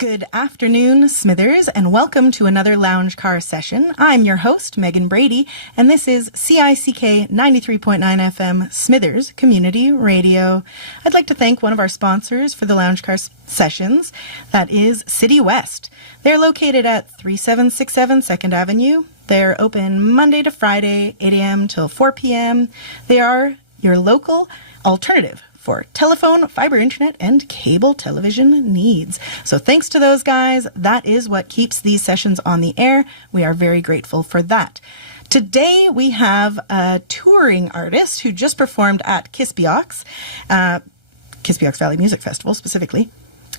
Good afternoon, Smithers, and welcome to another Lounge Car session. I'm your host, Megan Brady, and this is CICK 93.9 FM Smithers Community Radio. I'd like to thank one of our sponsors for the Lounge Car sessions. That is City West. They're located at 3767 2nd Avenue. They're open Monday to Friday, 8 a.m. till 4 p.m. They are your local alternative for telephone, fiber internet, and cable television needs. So thanks to those guys, that is what keeps these sessions on the air. We are very grateful for that. Today we have a touring artist who just performed at Kispiox Valley Music Festival specifically.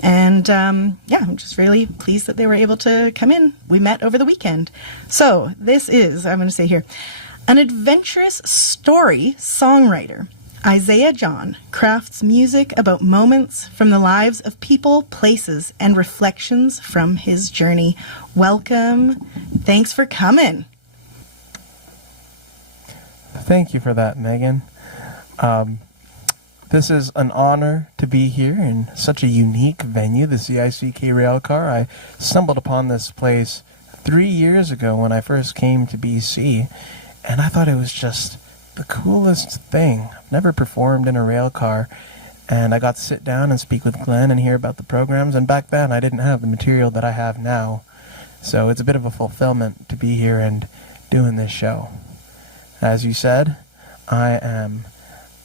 And I'm just really pleased that they were able to come in. We met over the weekend. So this is, I'm going to say here, an adventurous story songwriter. Isaiah John crafts music about moments from the lives of people, places, and reflections from his journey. Welcome. Thanks for coming. Thank you for that, Megan. This is an honor to be here in such a unique venue, the CICK Railcar. I stumbled upon this place 3 years ago when I first came to BC, and I thought it was just the coolest thing. I've never performed in a rail car, and I got to sit down and speak with Glenn and hear about the programs, and back then I didn't have the material that I have now. So it's a bit of a fulfillment to be here and doing this show. As you said, I am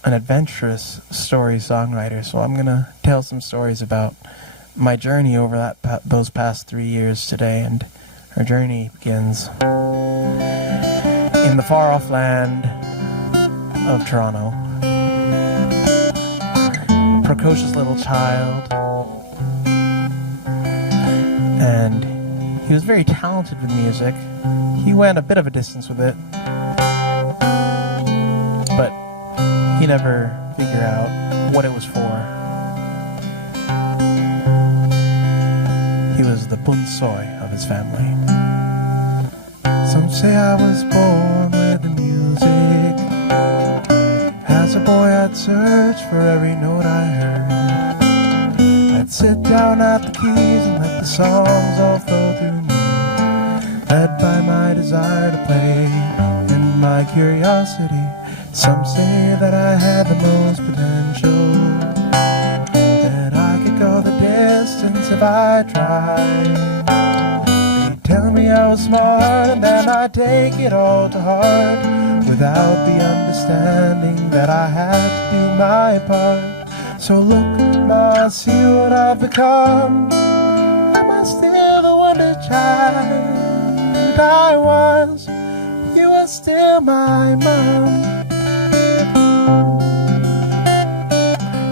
an adventurous story songwriter, so I'm going to tell some stories about my journey over those past 3 years today, and our journey begins in the far-off land of Toronto. A precocious little child, and he was very talented with music. He went a bit of a distance with it, but he never figured out what it was for. He was the bunsoy of his family. Some say I was born with the music. As a boy I'd search for every note I heard. I'd sit down at the keys and let the songs all flow through me, led by my desire to play and my curiosity. Some say that I had the most potential, that I could go the distance if I tried. They'd tell me I was smart and then I'd take it all to heart, without the understanding that I had to do my part. So look, Ma, see what I've become. Am I still the wonder child I was? You are still my mom.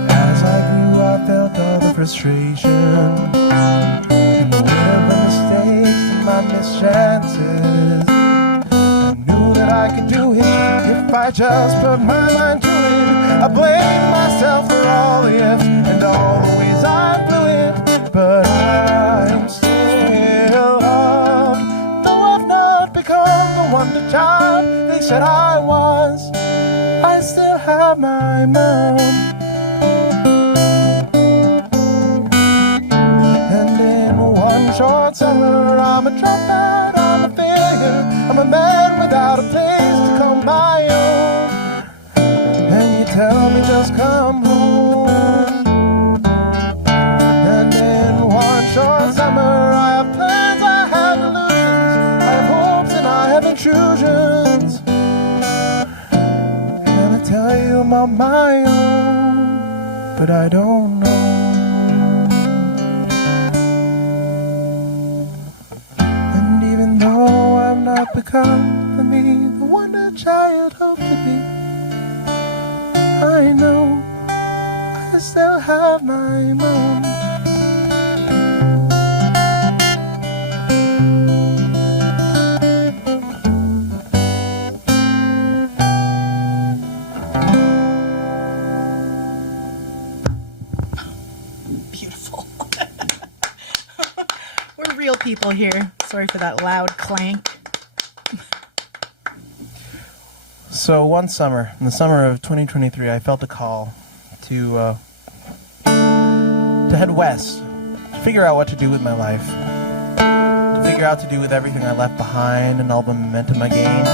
As I grew, I felt all the frustration in the way of the mistakes and my mischances. I could do it if I just put my mind to it. I blame myself for all the ifs and all the ways I blew it, but I'm still loved. Though I've not become the wonder child they said I was, I still have my mom. And in one short summer I'm a dropout, I'm a failure, I'm a man without a place to call my own. And you tell me just come home. And in one short summer I have plans, I have illusions, I have hopes and I have intrusions. And I tell you I'm on my own, but I don't know. And even though I've not become the wonder child hoped to be, I know I still have my mom. Beautiful. We're real people here. Sorry for that loud clank. So one summer, in the summer of 2023, I felt a call to head west figure out what to do with my life. To figure out what to do with everything I left behind and all the momentum I gained.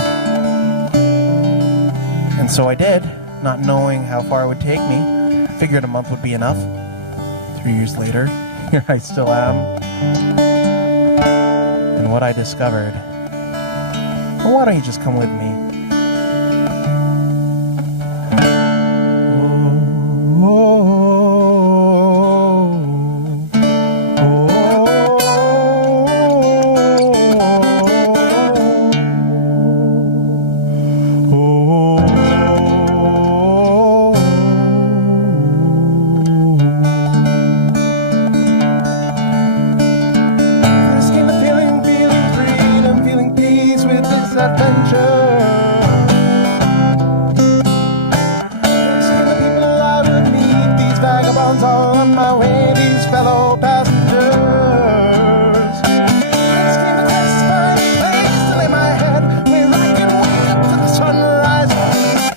And so I did, not knowing how far it would take me. Figured a month would be enough. 3 years later, here I still am. And what I discovered. Well, why don't you just come with me?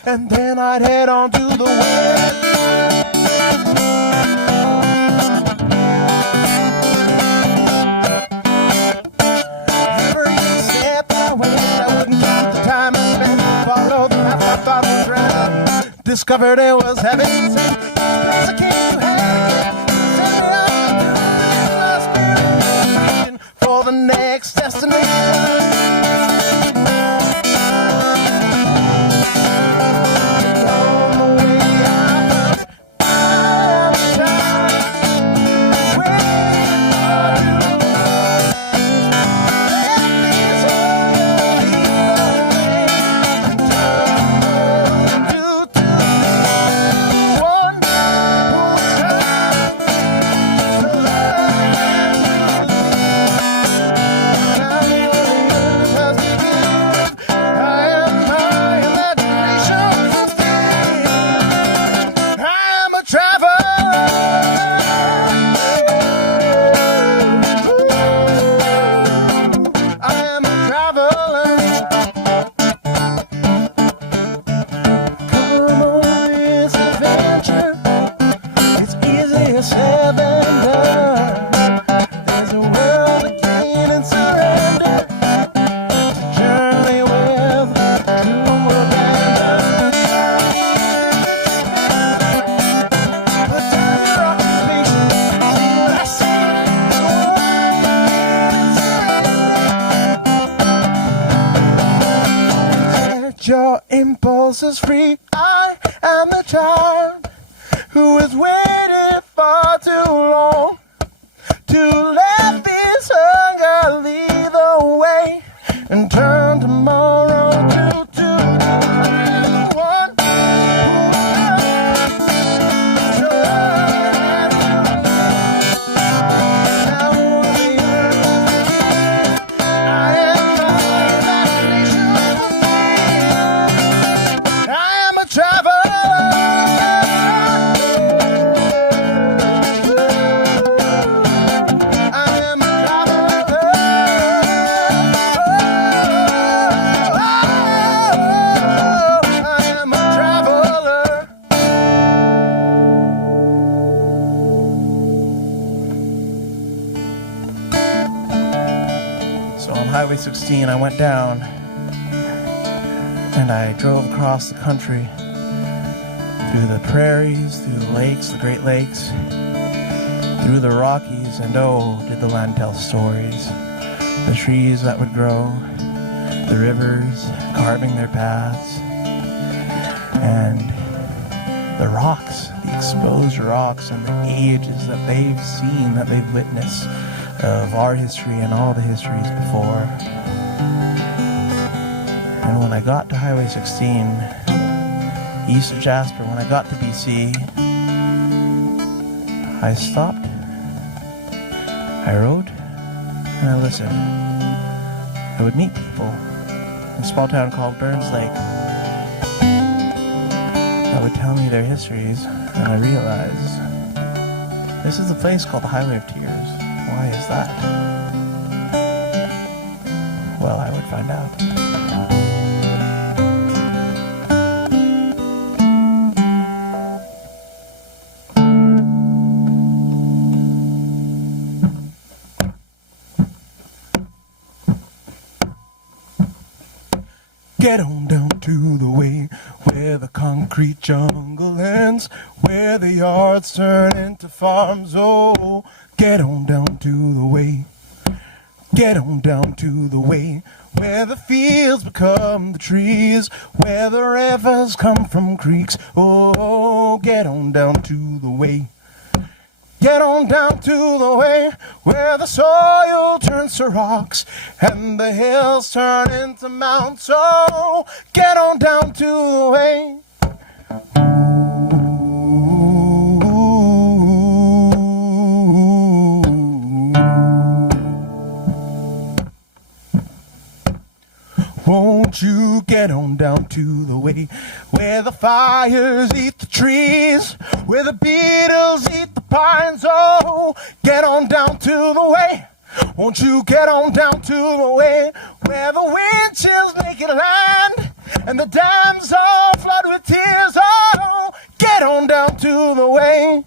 And then I'd head on to the west. Every step I went, I wouldn't count the time I spent. Follow the path I thought was right. Discovered it was heaven sent. I came to hell again. For the next destination. Your impulse is free. I am the child who has waited far too long to let this hunger lead the way and turn tomorrow to one who Highway 16, I went down and I drove across the country through the prairies, through the lakes, the Great Lakes, through the Rockies, and oh, did the land tell stories. The trees that would grow, the rivers carving their paths, and the rocks, the exposed rocks and the ages that they've seen, that they've witnessed of our history and all the histories before. And when I got to Highway 16, east of Jasper, when I got to BC, I stopped, I rode, and I listened. I would meet people in a small town called Burns Lake that would tell me their histories, and I realized this is a place called the Highway of Tears. Why is that? Well, I would find out. Get on down to the way where the concrete jungle ends, where the yards turn into farms. Oh, get on down to the way. Get on down to the way where the fields become the trees, where the rivers come from creeks. Oh, get on down to the way. Get on down to the way where the soil turns to rocks and the hills turn into mountains. Oh, get on down to the way. Won't you get on down to the way where the fires eat the trees, where the beetles eat the pines? Oh, get on down to the way. Won't you get on down to the way where the wind chills naked land and the dams all flood with tears? Oh, get on down to the way.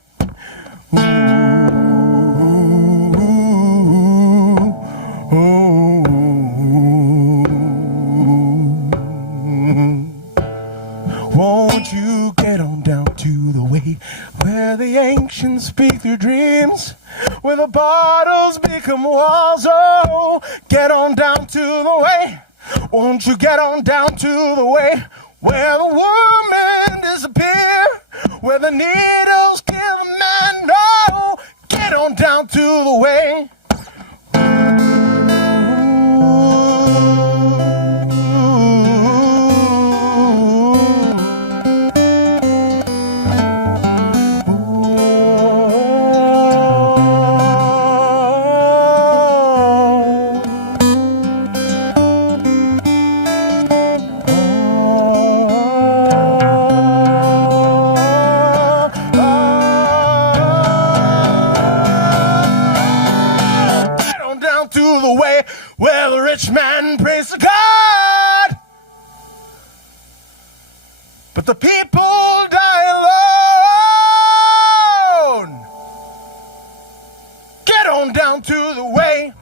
Won't you get on down to the way where the ancients speak through dreams, where the bottles become walls? Oh, get on down to the way. Won't you get on down to the way where the woman disappear, where the needles kill the man? Oh, get on down to the way. Where the rich man prays to God, but the people die alone. Get on down to the way.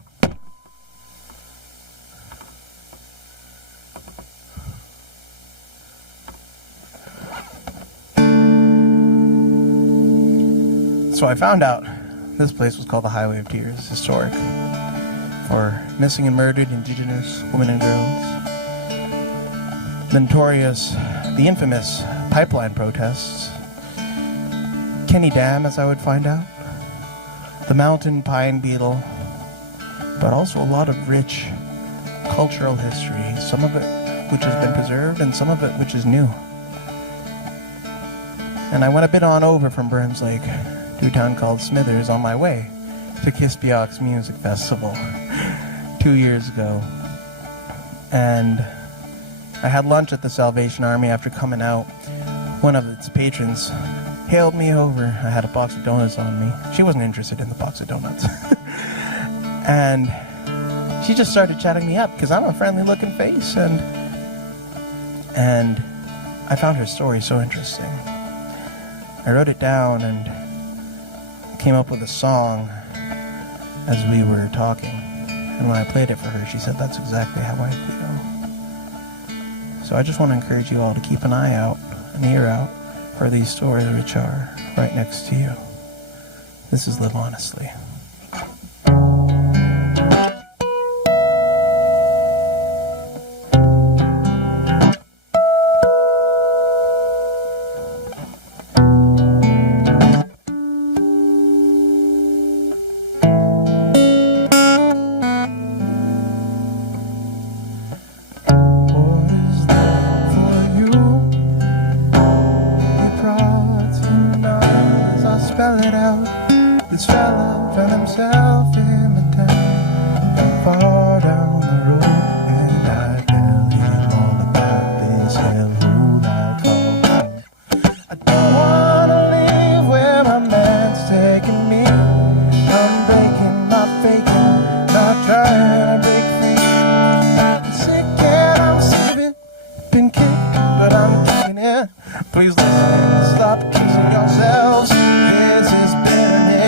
So I found out this place was called the Highway of Tears, historic for missing and murdered Indigenous women and girls. The notorious, the infamous pipeline protests. Kenny Dam, as I would find out. The mountain pine beetle. But also a lot of rich cultural history. Some of it which has been preserved and some of it which is new. And I went a bit on over from Burns Lake to a town called Smithers on my way to Kispiock's Music Festival 2 years ago. And I had lunch at the Salvation Army after coming out. One of its patrons hailed me over. I had a box of donuts on me. She wasn't interested in the box of donuts. And she just started chatting me up because I'm a friendly looking face, and I found her story so interesting. I wrote it down and came up with a song as we were talking. And when I played it for her, she said, that's exactly how I feel. So I just want to encourage you all to keep an eye out, an ear out, for these stories which are right next to you. This is Live Honestly. Spell it out. This fella found himself in the town, far down the road, and I tell him all about this hellhole I call home. I don't wanna leave where my man's taking me. I'm breaking, not faking, not trying to break free. I'm sick and I'm sick of it. Been kicked, but I'm kicking it. Please listen, stop kissing yourselves. This is bitterness.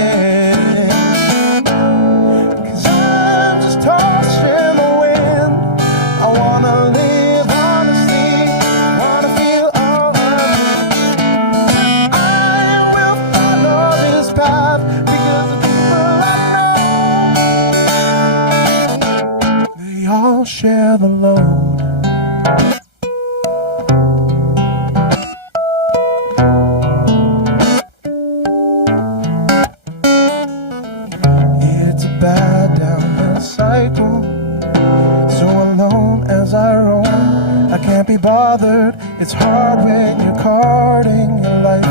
be bothered. It's hard when you're carting your life in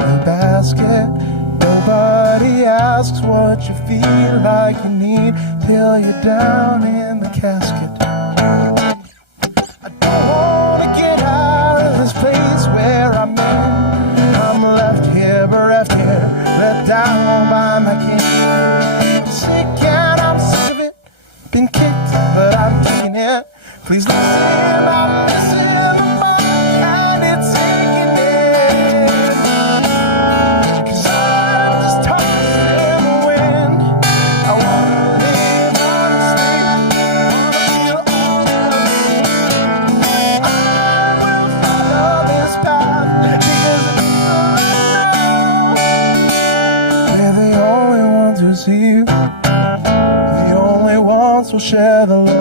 a basket. Nobody asks what you feel like you need till you're down in the casket. I don't want to get out of this place where I'm in. I'm left here, bereft here, let down by my king. I'm sick and I'm sick of it. Been kicked, but I'm kicking it. Please listen, I'm missing the mark and it's taking it. 'Cause I'm just tossed in the wind. I wanna live honestly, wanna feel all that I will follow this path because they're the only ones who see you. The only ones who'll share the load.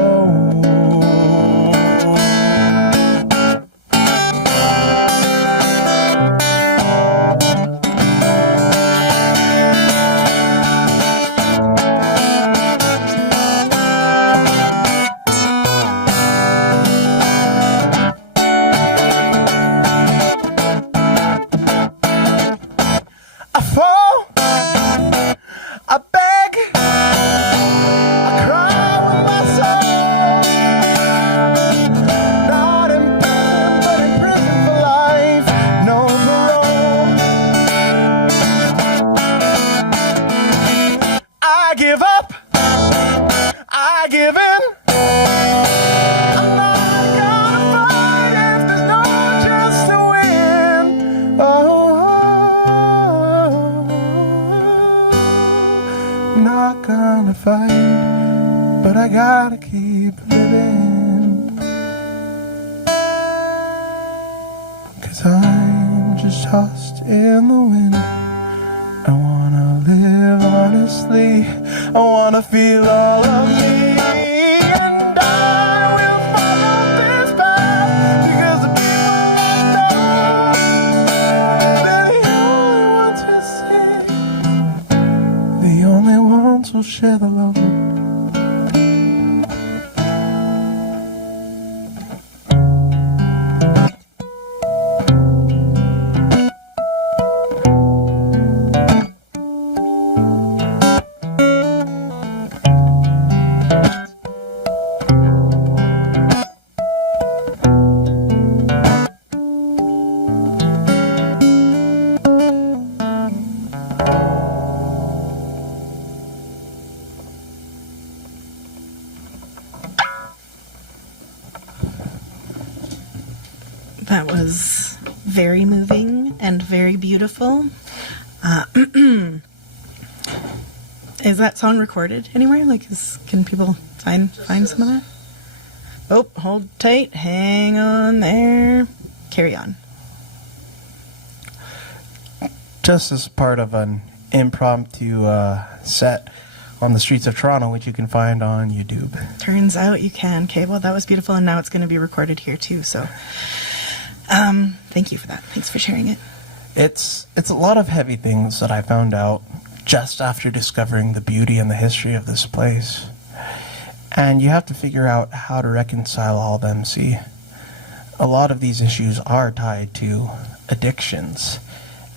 I fall, I beg, I cry with my soul. Not in prison, but in prison for life, no parole. I give up, I give in. I'm not gonna fight if there's no chance to win. Not gonna fight, but I gotta keep living. 'Cause I'm just tossed in the wind. I wanna live honestly, I wanna feel all of me. And I will follow this path because the people I know, they're the only ones who see, the only ones who'll share the load. That was very moving and very beautiful. Is that song recorded anywhere? Like, can people find some of that? Oh, hold tight. Hang on there. Carry on. Just as part of an impromptu set on the streets of Toronto, which you can find on YouTube. Turns out you can. Okay, well, that was beautiful, and now it's going to be recorded here too. So, thank you for that. Thanks for sharing it. It's a lot of heavy things that I found out just after discovering the beauty and the history of this place. And you have to figure out how to reconcile all of them. See, a lot of these issues are tied to addictions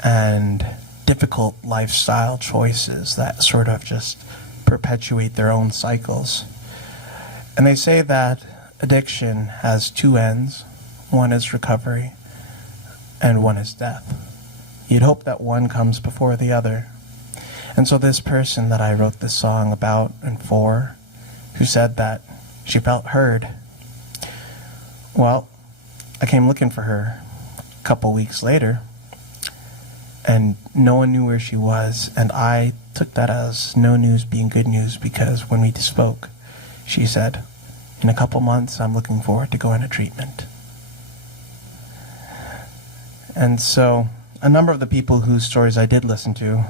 and difficult lifestyle choices that sort of just perpetuate their own cycles. And they say that addiction has two ends. One is recovery and one is death. You'd hope that one comes before the other. And so this person that I wrote this song about and for, who said that she felt heard, well, I came looking for her a couple weeks later, and no one knew where she was, and I took that as no news being good news, because when we spoke, she said, in a couple months, I'm looking forward to going to treatment. And so a number of the people whose stories I did listen to,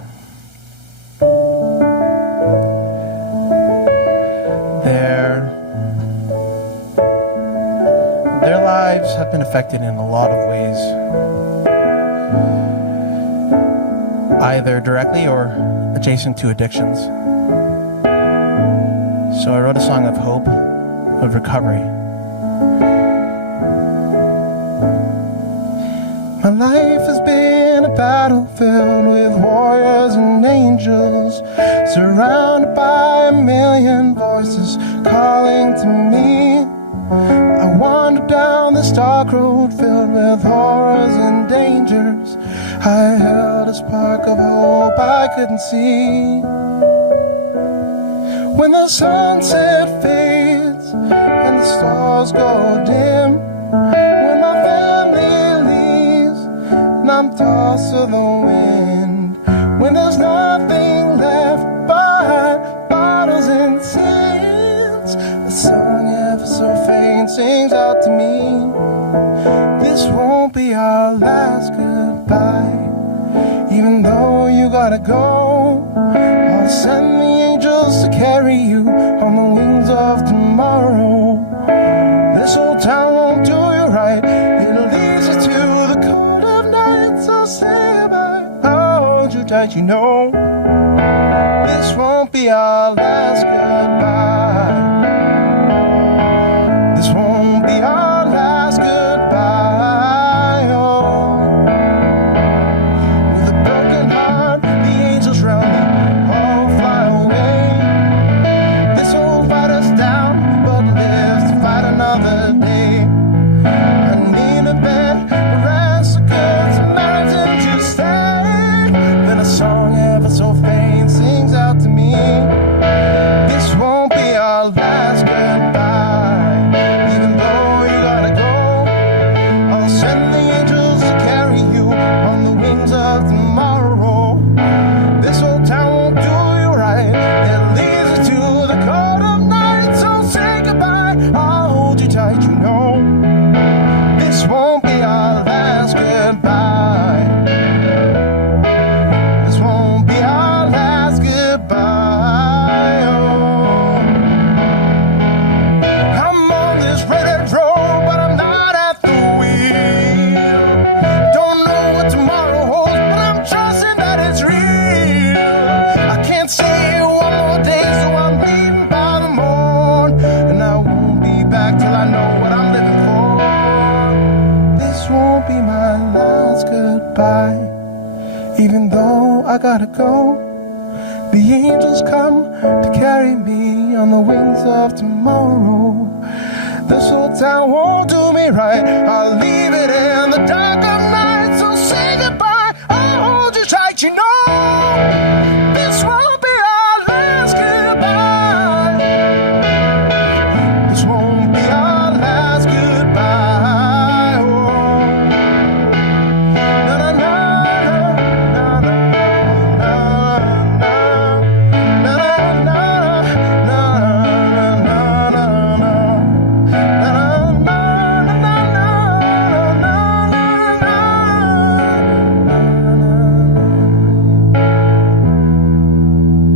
their lives have been affected in a lot of ways, either directly or adjacent to addictions. So I wrote a song of hope, of recovery. battlefield with warriors and angels, surrounded by a million voices calling to me. I wandered down this dark road filled with horrors and dangers. I held a spark of hope I couldn't see. When the sunset fades and the stars go dim, when my family leaves and I'm tossed to the wind, when there's nothing left but bottles and sins, a song ever so faint sings out to me. This won't be our last goodbye. Even though you gotta go, I'll send the angels to carry you on the wings of tomorrow. This old town won't do you right, it'll lead you to the cold of night. So say goodbye, I'll hold you tight, you know. This won't be our last goodbye. This won't be our last goodbye. Oh. With a broken heart, the angels round me all fly away. This won't fight us down, but lives to fight another day. I need a bed, a rest, a good Samaritan to stay. Then a song ever so faint sings out to me. This won't be our last goodbye. Even though you gotta go, I'll send the angels to carry you on the wings of tomorrow. This old town won't do you right, it leads you to the cold of night. So say goodbye, I'll hold you tight, you know. This won't be our last goodbye. This won't be our last goodbye. Oh. I'm on this red road, but I'm not at the wheel. Don't know what tomorrow holds, but I'm trusting that it's real. I can't stay one more day, so I'm leaving by the morn. And I won't be back till I know what I'm living for. This won't be my last goodbye. Even though I gotta go, the angels come to carry me on the wings of tomorrow. This old town won't do me right, I'll leave it in the dark of night. So say goodbye, I'll hold you tight, you know. This won't be our last goodbye. This won't be our last goodbye. Oh. Na na na na na na na na na na na na.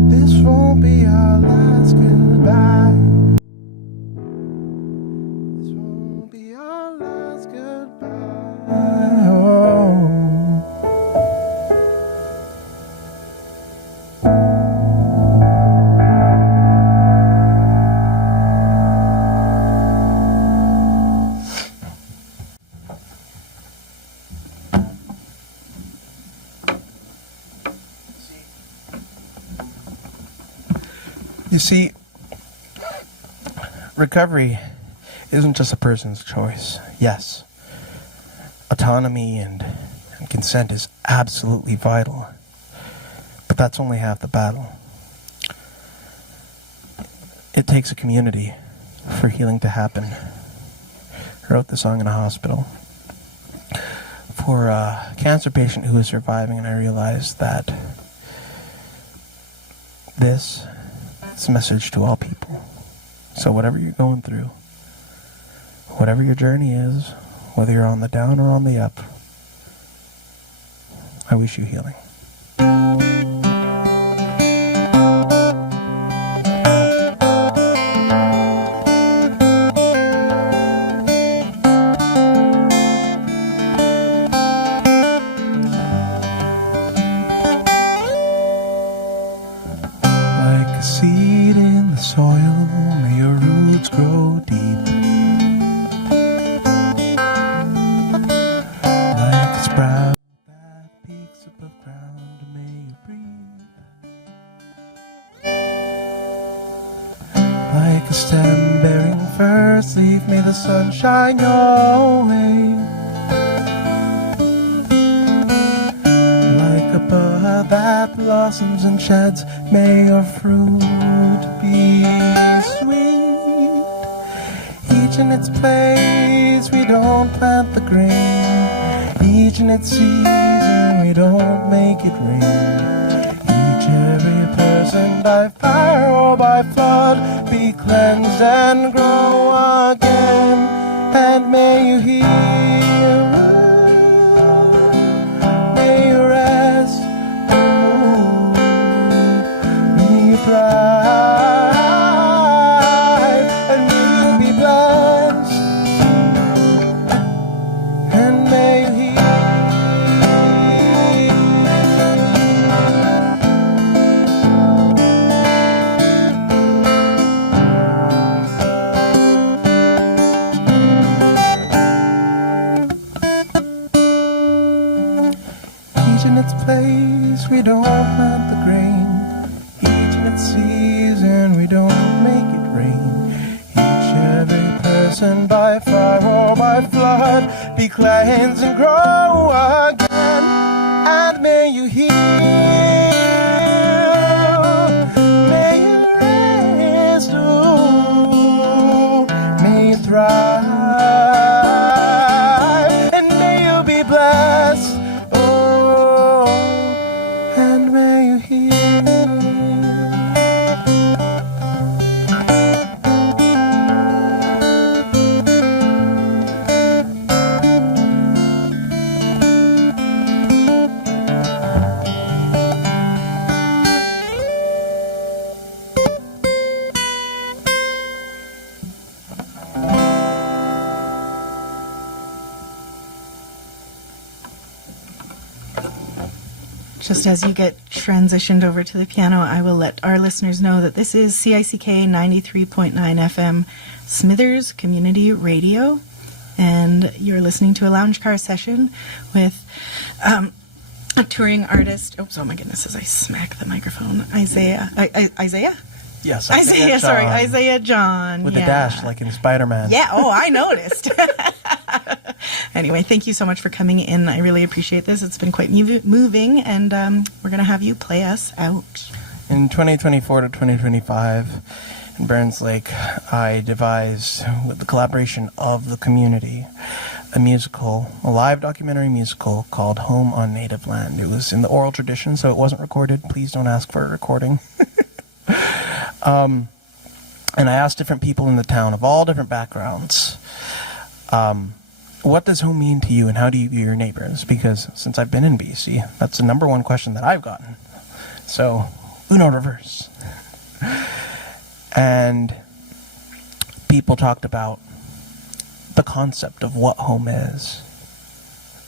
This won't be our last goodbye. This won't be our last goodbye. Oh. You see, recovery isn't just a person's choice. Yes, autonomy and consent is absolutely vital, but that's only half the battle. It takes a community for healing to happen. I wrote the song in a hospital for a cancer patient who was surviving, and I realized that this is a message to all people. So whatever you're going through, whatever your journey is, whether you're on the down or on the up, I wish you healing. Like a seed in the soil, may your roots grow deep. Like a sprout that peeks the stem bearing first leaf, may the sun shine your way. Like a bud that blossoms and sheds, may your fruit be sweet. Each in its place, we don't plant the grain. Each in its season, we don't make it rain. Every person by fire or by flood be cleansed and grow again. And may you heal, may you rest, may you thrive, and may you be blessed, and may you heal. In its place, we don't plant the grain. Each in its season, we don't make it rain. Each every person by fire or by flood be cleansed and grow again. And may you heal, may you rest, may you thrive, and may you be blessed. And may you heal. Just as you get transitioned over to the piano, I will let our listeners know that this is CICK 93.9 FM Smithers Community Radio, and you're listening to a lounge car session with a touring artist. Oh my goodness, as I smack the microphone. Isaiah? Yes, Isaiah John. With a dash, like in Spider-Man. Yeah, I noticed. Anyway, thank you so much for coming in. I really appreciate this. It's been quite moving, and we're going to have you play us out. In 2024 to 2025, in Burns Lake, I devised, with the collaboration of the community, a live documentary musical called Home on Native Land. It was in the oral tradition, so it wasn't recorded. Please don't ask for a recording. And I asked different people in the town of all different backgrounds, what does home mean to you and how do you view your neighbors? Because since I've been in BC, that's the number one question that I've gotten. So, Uno reverse. And people talked about the concept of what home is,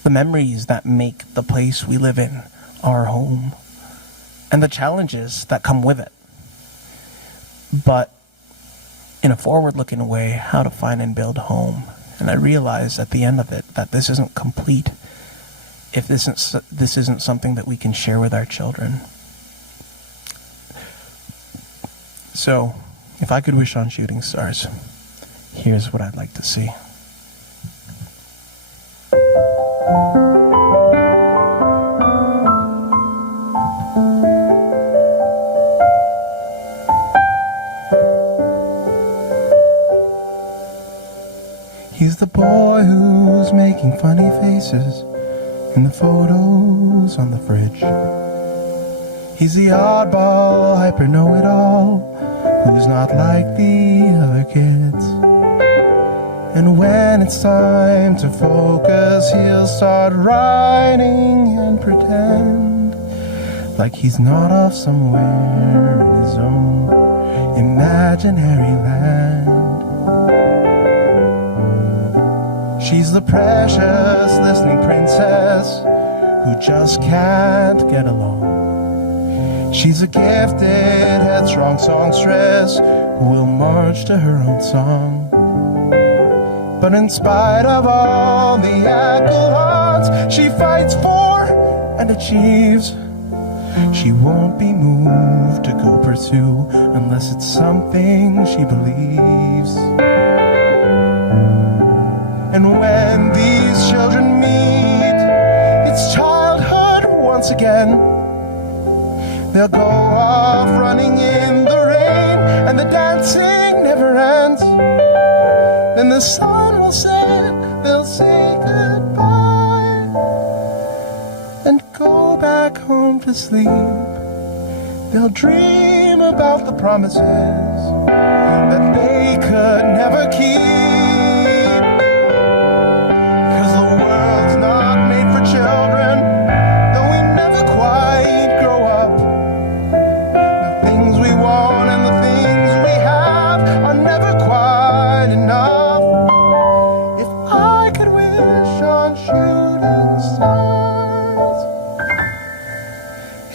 the memories that make the place we live in our home, and the challenges that come with it. But in a forward-looking way, how to find and build home. And I realized at the end of it that this isn't complete if this isn't something that we can share with our children. So, if I could wish on shooting stars, here's what I'd like to see. He's the boy who's making funny faces in the photos on the fridge. He's the oddball, hyper know-it-all, who's not like the other kids. And when it's time to focus, he'll start writing and pretend like he's not off somewhere in his own imaginary land. She's the precious listening princess who just can't get along. She's a gifted, headstrong songstress who will march to her own song. But in spite of all the accolades she fights for and achieves, she won't be moved to go pursue unless it's something she believes. And when these children meet, it's childhood once again. They'll go off running in the rain, and the dancing never ends. Then the sun will set, they'll say goodbye and go back home to sleep. They'll dream about the promises that they could never keep. 'Cause the world's not made for children, though we never quite grow up. The things we want and the things we have are never quite enough. If I could wish on shooting stars,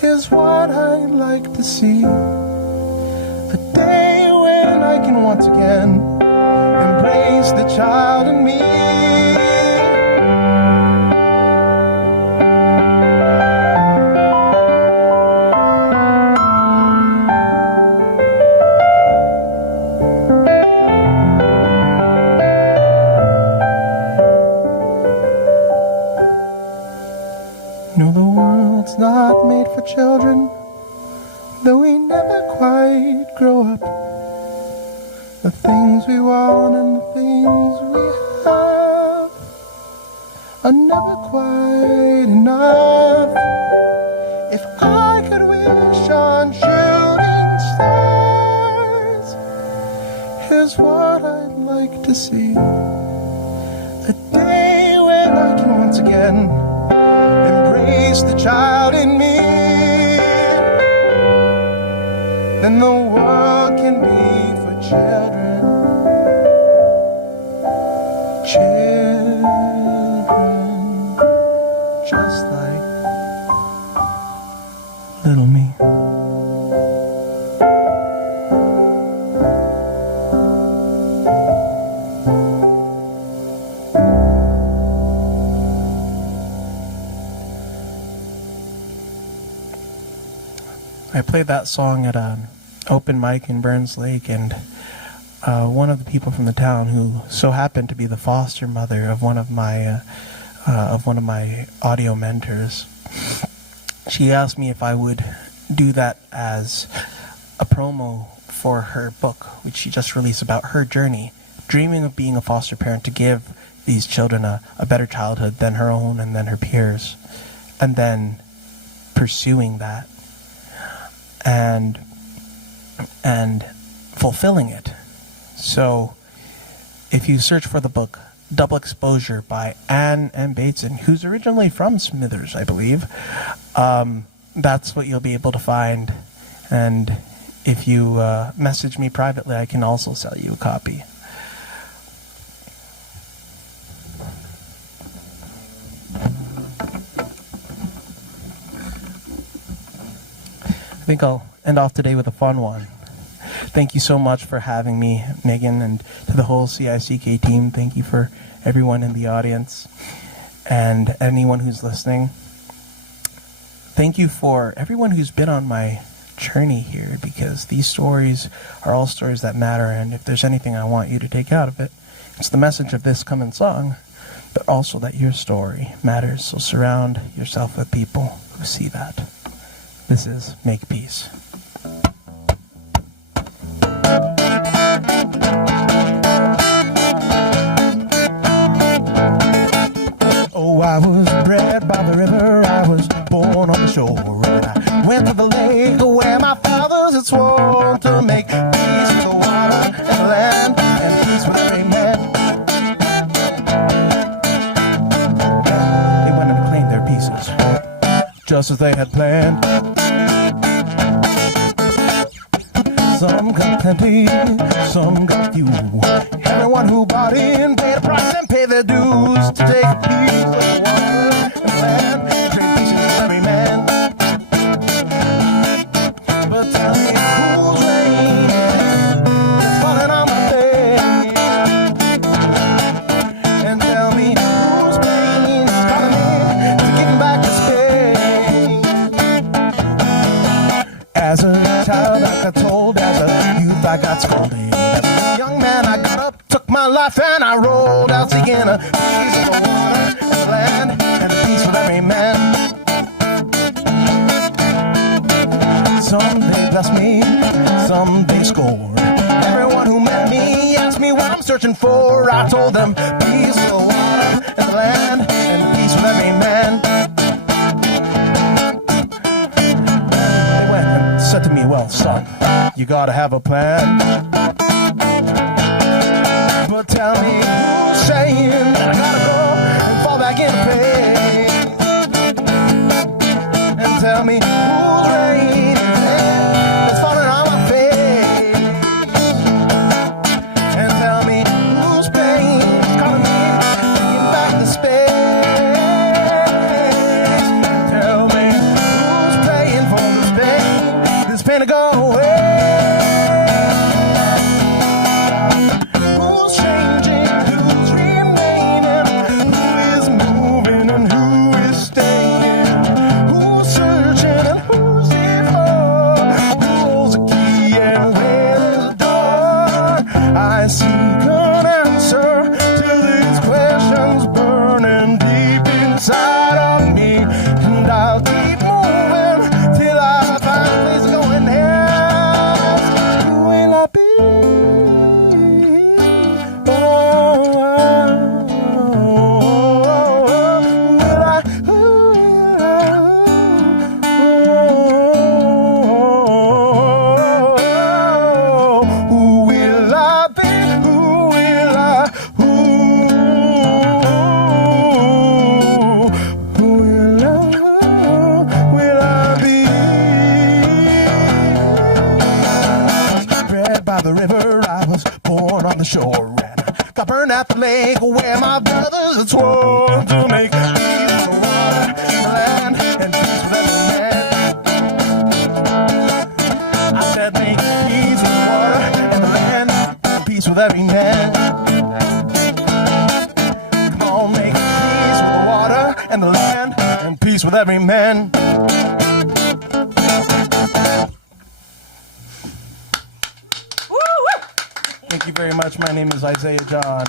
here's what I'd like to see. The day when I can once again embrace the child in me. No, the world's not made for children, though we never quite grow up. The things we want and the things we have are never quite enough. If I could wish on shooting stars, here's what I'd like to see. A day when I can once again embrace the child in me. Then the world can be for children. Children just like little me. I played that song at an open mic in Burns Lake, and one of the people from the town, who so happened to be the foster mother of one of my audio mentors, she asked me if I would do that as a promo for her book, which she just released, about her journey, dreaming of being a foster parent to give these children a better childhood than her own and than her peers, and then pursuing that and fulfilling it. So if you search for the book Double Exposure by Anne M. Bateson, who's originally from Smithers, I believe, that's what you'll be able to find. And if you message me privately, I can also sell you a copy. I think I'll end off today with a fun one. Thank you so much for having me, Megan, and to the whole CICK team. Thank you for everyone in the audience and anyone who's listening. Thank you for everyone who's been on my journey here, because these stories are all stories that matter, and if there's anything I want you to take out of it, it's the message of this coming song, but also that your story matters. So surround yourself with people who see that. This is Make Peace. Oh, I was bred by the river, I was born on the shore, and I went to the lake where my fathers had sworn to make peace with the water and the land, and peace with every man. They went and claimed their pieces, just as they had planned. Some got plenty, some got few. Everyone who bought in paid a price and paid their dues to take a piece of the water and land, trade pieces with every man. But tell me who's rain that's falling on my face, and tell me whose pain is calling me to give back the space. I got scolded. As a young man, I got up, took my life, and I rolled out seeking a piece of the water and the land and a piece of every man. Some they bless me, some they scorn. Everyone who met me asked me what I'm searching for. I told them peace for the water and the land and peace with every man. They went and said to me, well, son, you gotta have a plan. But tell me who's saying that I gotta go and fall back into pain? And tell me who's rain that's falling on my face? And tell me whose pain is calling me, taking back the space? Tell me who's paying for this pain to go away? Who's changing, who's remaining, who is moving and who is staying? Who's searching and who's here for? Who holds a key and where there's a door? I seek an answer to these questions burning deep inside of me, and I'll keep moving till I find a place to go and ask, who will I be? Oh, will I? Who will I be? Who will I? Who will I be? Bred by the river, I was born on the shore, and got burned at the lake where my brothers had sworn to make peace with the water, the land, and peace with every man. I said make peace with the water and the land, and peace with every man. Come on, make peace with the water and the land, and peace with every man. Thank you very much. My name is Isaiah John.